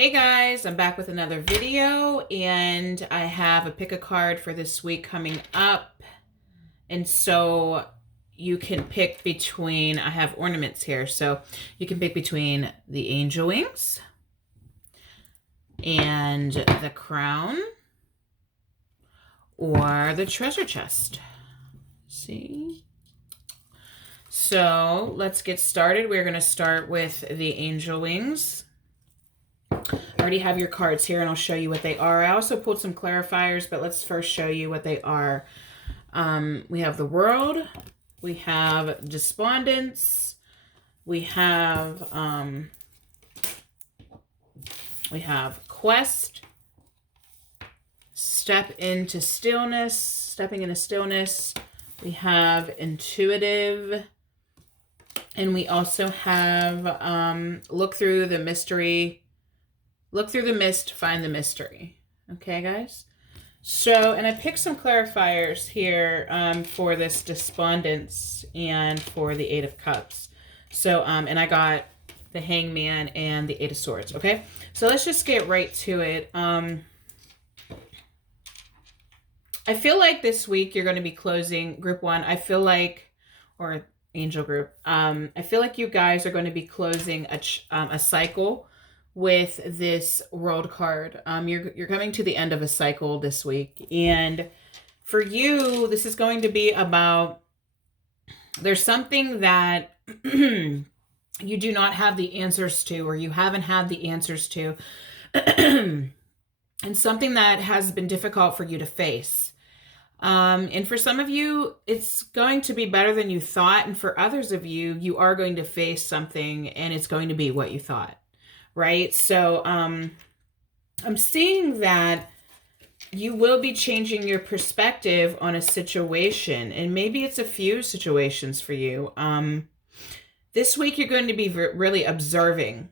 Hey guys, I'm back with another video and I have a pick a card for this week coming up. And so you can pick between, I have ornaments here, so you can pick between the angel wings and the crown or the treasure chest. See? So let's get started. We're going to start with the angel wings. I already have your cards here and I'll show you what they are. I also pulled some clarifiers, but let's first show you what they are. We have the world, we have despondence, we have quest, stepping into stillness, we have intuitive, and we also have look through the mist, find the mystery. Okay, guys? So, and I picked some clarifiers here for this despondence and for the Eight of Cups. So, and I got the Hangman and the Eight of Swords, okay? So let's just get right to it. I feel like this week you're going to be closing group one. I feel like, or angel group, I feel like you guys are going to be closing a cycle with this world card. You're coming to the end of a cycle this week. And for you, this is going to be about, there's something that you do not have the answers to, or you haven't had the answers to, and something that has been difficult for you to face. And for some of you, it's going to be better than you thought. And for others of you, you are going to face something and it's going to be what you thought. Right? So I'm seeing that you will be changing your perspective on a situation, and maybe it's a few situations for you. This week you're going to be really observing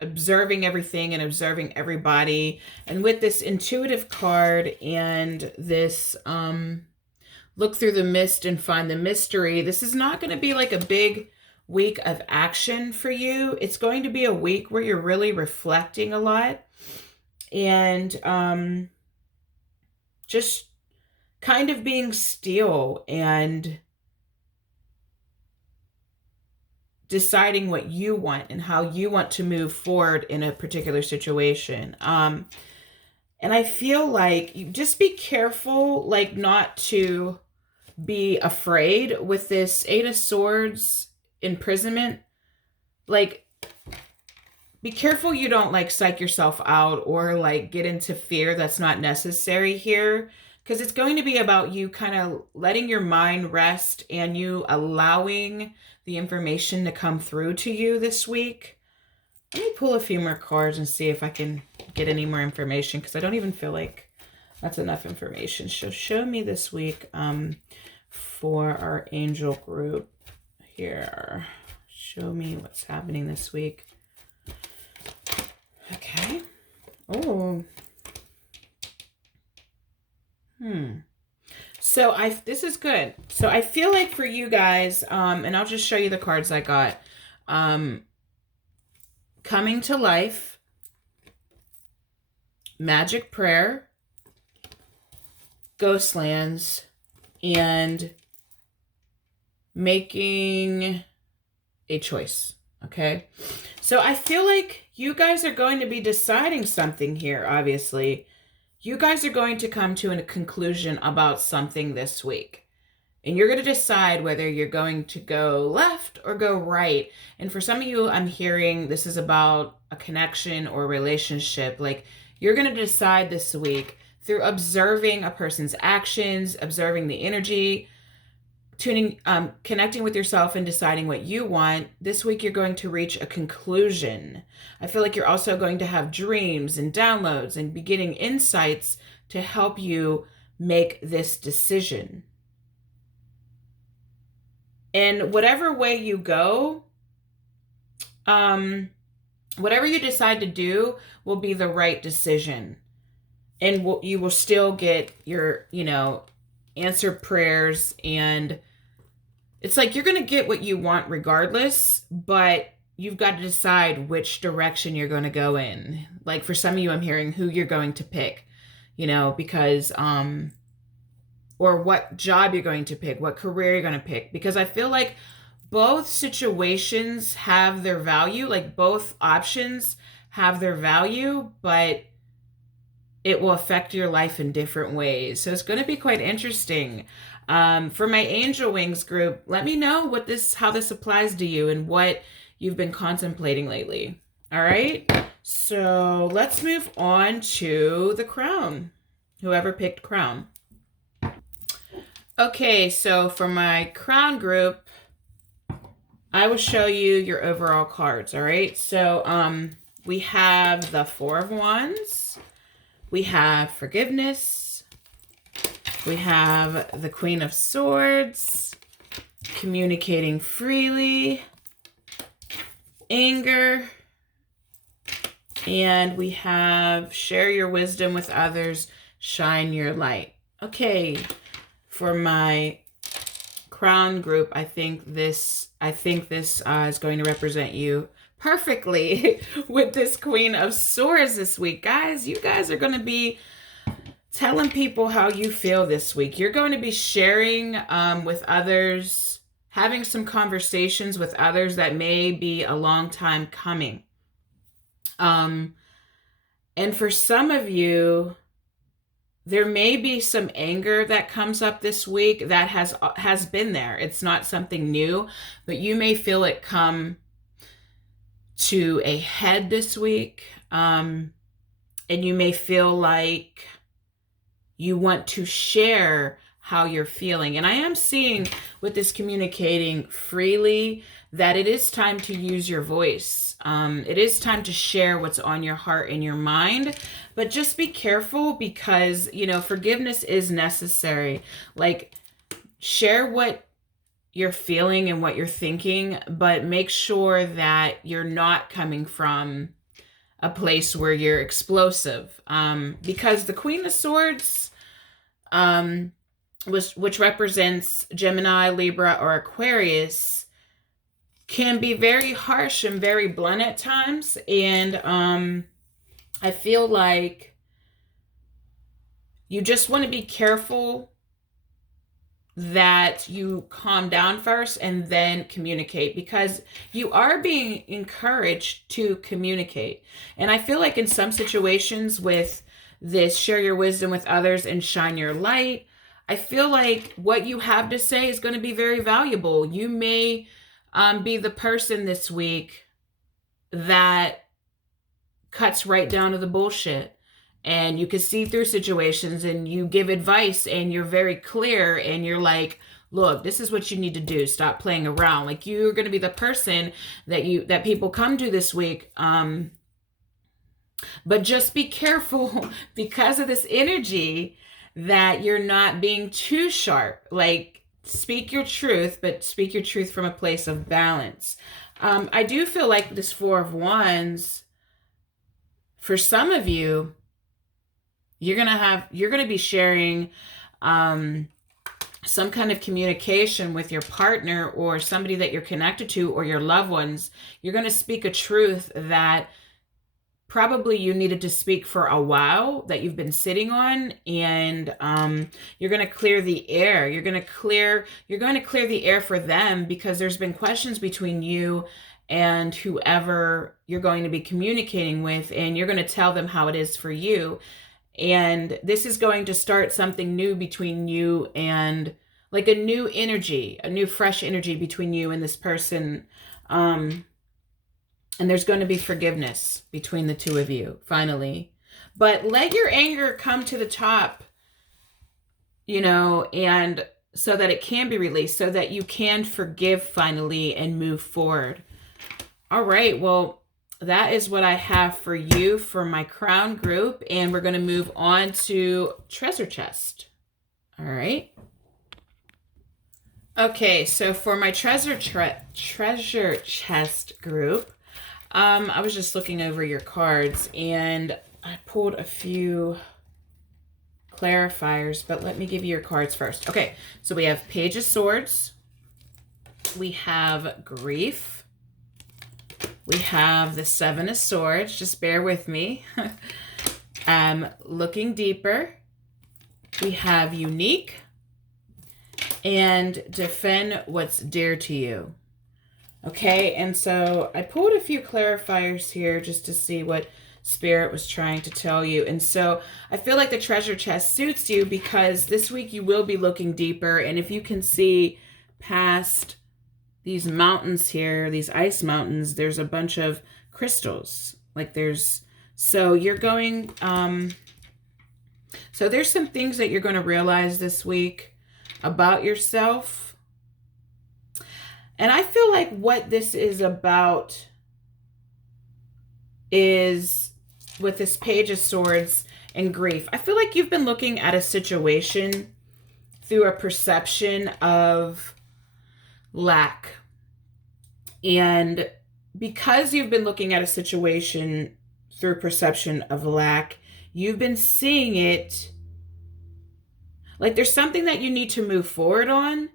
everything and observing everybody. And with this intuitive card and this look through the mist and find the mystery, this is not going to be like a big week of action for you. It's going to be a week where you're really reflecting a lot and just kind of being still and deciding what you want and how you want to move forward in a particular situation. And I feel like you just be careful, like not to be afraid with this Eight of Swords imprisonment. Like, be careful you don't like psych yourself out or like get into fear that's not necessary here, because it's going to be about you kind of letting your mind rest and you allowing the information to come through to you this week. Let me pull a few more cards and see if I can get any more information, because I don't even feel like that's enough information. So show me this week for our angel group. Here, show me what's happening this week. Okay. Oh. So this is good. So I feel like for you guys, and I'll just show you the cards I got. Coming to life, magic prayer, ghostlands, and making a choice. Okay, so I feel like you guys are going to be deciding something here. Obviously, you guys are going to come to a conclusion about something this week, and you're going to decide whether you're going to go left or go right. And for some of you, I'm hearing this is about a connection or relationship. Like, you're going to decide this week through observing a person's actions, observing the energy, connecting with yourself and deciding what you want. This week, you're going to reach a conclusion. I feel like you're also going to have dreams and downloads and be getting insights to help you make this decision. And whatever way you go, whatever you decide to do will be the right decision. And you will still get your, answered prayers, and it's like you're going to get what you want regardless, but you've got to decide which direction you're going to go in. Like for some of you, I'm hearing who you're going to pick, you know, because, or what job you're going to pick, what career you're going to pick, because I feel like both situations have their value, like both options have their value, but it will affect your life in different ways. So it's going to be quite interesting. For my Angel Wings group, let me know how this applies to you and what you've been contemplating lately. All right. So let's move on to the crown. Whoever picked crown. Okay. So for my crown group, I will show you your overall cards. All right. So, we have the Four of Wands. We have forgiveness. We have the Queen of Swords, communicating freely, anger, and we have share your wisdom with others, shine your light. Okay, for my crown group, I think this is going to represent you perfectly with this Queen of Swords this week. Guys, you guys are going to be telling people how you feel this week. You're going to be sharing with others, having some conversations with others that may be a long time coming. And for some of you, there may be some anger that comes up this week that has been there. It's not something new, but you may feel it come to a head this week. And you may feel like you want to share how you're feeling. And I am seeing with this communicating freely that it is time to use your voice. It is time to share what's on your heart and your mind, but just be careful because, you know, forgiveness is necessary. Like, share what you're feeling and what you're thinking, but make sure that you're not coming from a place where you're explosive. Because the Queen of Swords, which represents Gemini, Libra, or Aquarius, can be very harsh and very blunt at times. And I feel like you just want to be careful that you calm down first and then communicate, because you are being encouraged to communicate. And I feel like in some situations with this share your wisdom with others and shine your light, I feel like what you have to say is going to be very valuable. You may be the person this week that cuts right down to the bullshit, and you can see through situations and you give advice and you're very clear and you're like, look, this is what you need to do. Stop playing around. Like, you're going to be the person that people come to this week. But just be careful because of this energy that you're not being too sharp. Like, speak your truth, but speak your truth from a place of balance. I do feel like this Four of Wands, for some of you, you're going to be sharing some kind of communication with your partner or somebody that you're connected to or your loved ones. You're going to speak a truth that probably you needed to speak for a while, that you've been sitting on, and you're going to clear the air. You're going to clear the air for them, because there's been questions between you and whoever you're going to be communicating with, and you're going to tell them how it is for you. And this is going to start something new between you, and like a new energy, a new fresh energy between you and this person. And there's going to be forgiveness between the two of you, finally. But let your anger come to the top, you know, and so that it can be released, so that you can forgive finally and move forward. All right, well, that is what I have for you for my crown group. And we're going to move on to treasure chest. All right. Okay, so for my treasure chest group, I was just looking over your cards and I pulled a few clarifiers, but let me give you your cards first. Okay, so we have Page of Swords. We have grief. We have the Seven of Swords. Just bear with me. Looking deeper. We have unique and defend what's dear to you. Okay, and so I pulled a few clarifiers here just to see what Spirit was trying to tell you. And so I feel like the treasure chest suits you because this week you will be looking deeper. And if you can see past these mountains here, these ice mountains, there's a bunch of crystals. So you're going, so there's some things that you're going to realize this week about yourself. And I feel like what this is about is with this Page of Swords and grief. I feel like you've been looking at a situation through a perception of lack. And because you've been looking at a situation through perception of lack, you've been seeing it like there's something that you need to move forward on.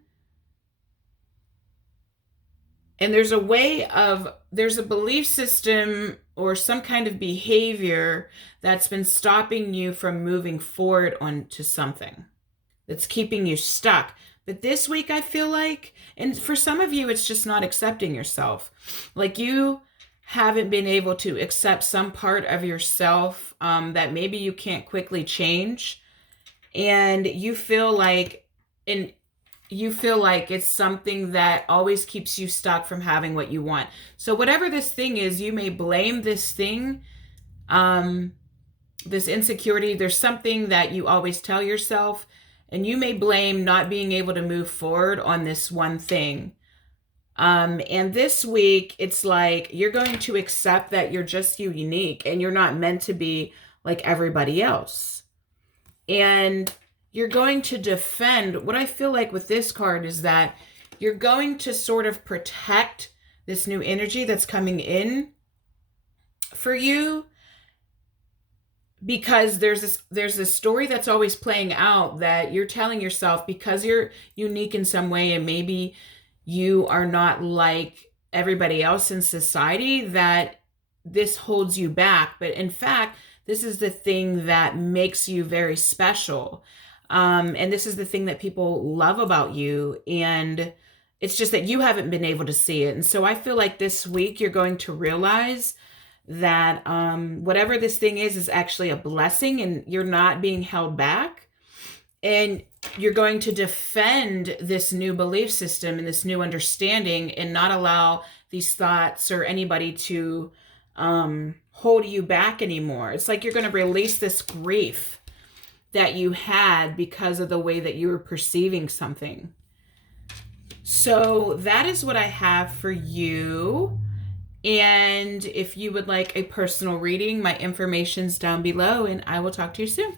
And there's a belief system or some kind of behavior that's been stopping you from moving forward onto something that's keeping you stuck. But this week, I feel like, and for some of you, it's just not accepting yourself. Like you haven't been able to accept some part of yourself that maybe you can't quickly change. And you feel like it's something that always keeps you stuck from having what you want. So whatever this thing is, you may blame this thing, this insecurity. There's something that you always tell yourself, and you may blame not being able to move forward on this one thing. And this week, it's like you're going to accept that you're just unique and you're not meant to be like everybody else. And you're going to defend. What I feel like with this card is that you're going to sort of protect this new energy that's coming in for you, because there's this story that's always playing out that you're telling yourself because you're unique in some way and maybe you are not like everybody else in society, that this holds you back. But in fact, this is the thing that makes you very special. And this is the thing that people love about you. And it's just that you haven't been able to see it. And so I feel like this week you're going to realize that whatever this thing is actually a blessing and you're not being held back. And you're going to defend this new belief system and this new understanding and not allow these thoughts or anybody to hold you back anymore. It's like you're going to release this grief that you had because of the way that you were perceiving something. So that is what I have for you. And if you would like a personal reading, my information's down below, and I will talk to you soon.